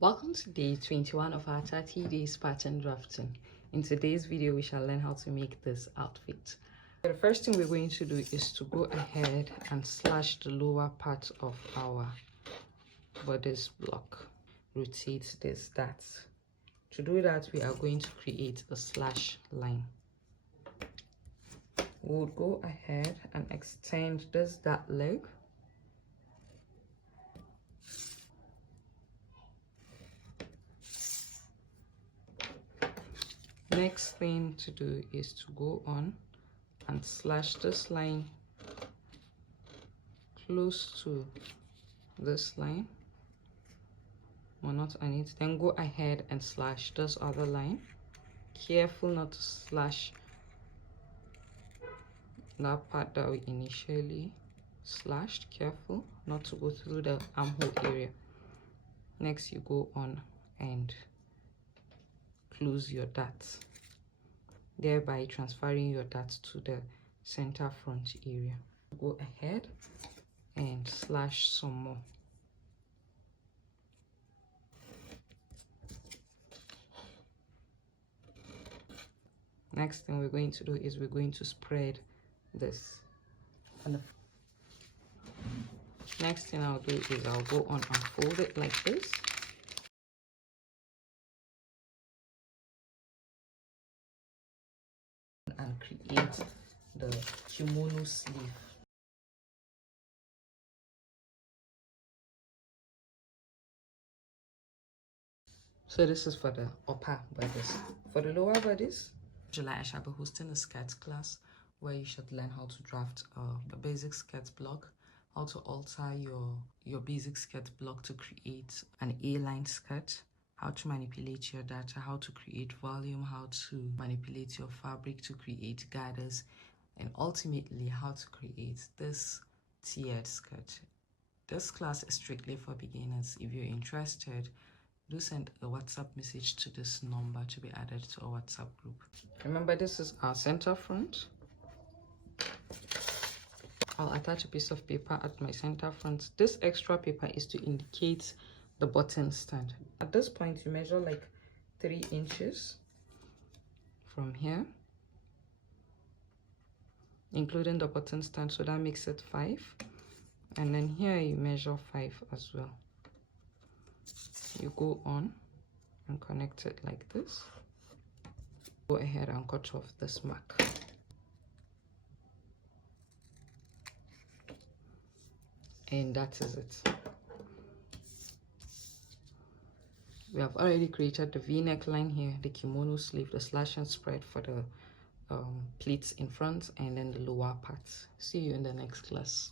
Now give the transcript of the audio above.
Welcome to day 21 of our 30 days pattern drafting. In today's video, we shall learn how to make this outfit. The first thing we're going to do is to go ahead and slash the lower part of our bodice block. Rotate that. To do that, we are going to create a slash line. We'll go ahead and extend that leg. Next thing to do is to go on and slash this line close to this line, well, not on it, then go ahead and slash this other line. Careful not to slash that part that we initially slashed. Careful not to go through the armhole area. Next, you go on and close your dart, thereby transferring your dart to the center front area. Go ahead and slash some more. Next thing we're going to do is we're going to spread this. Next thing I'll do is I'll go on and fold it like this. And create the kimono sleeve. So this is for the upper bodice. For the lower bodice, July I shall be hosting a skirt class where you should learn how to draft a basic skirt block, how to alter your basic skirt block to create an A-line skirt, how to manipulate your data, how to create volume, how to manipulate your fabric to create gathers, and ultimately how to create this tiered skirt. This class is strictly for beginners. If you're interested, do send a WhatsApp message to this number to be added to our WhatsApp group. Remember, this is our center front. I'll attach a piece of paper at my center front. This extra paper is to indicate the button stand. At this point, you measure like 3 inches from here, including the button stand, so that makes it 5. And then here you measure 5 as well. You go on and connect it like this. Go ahead and cut off this mark. And that is it. We have already created the V-neck line here, the kimono sleeve, the slash and spread for the pleats in front, and then the lower parts. See you in the next class.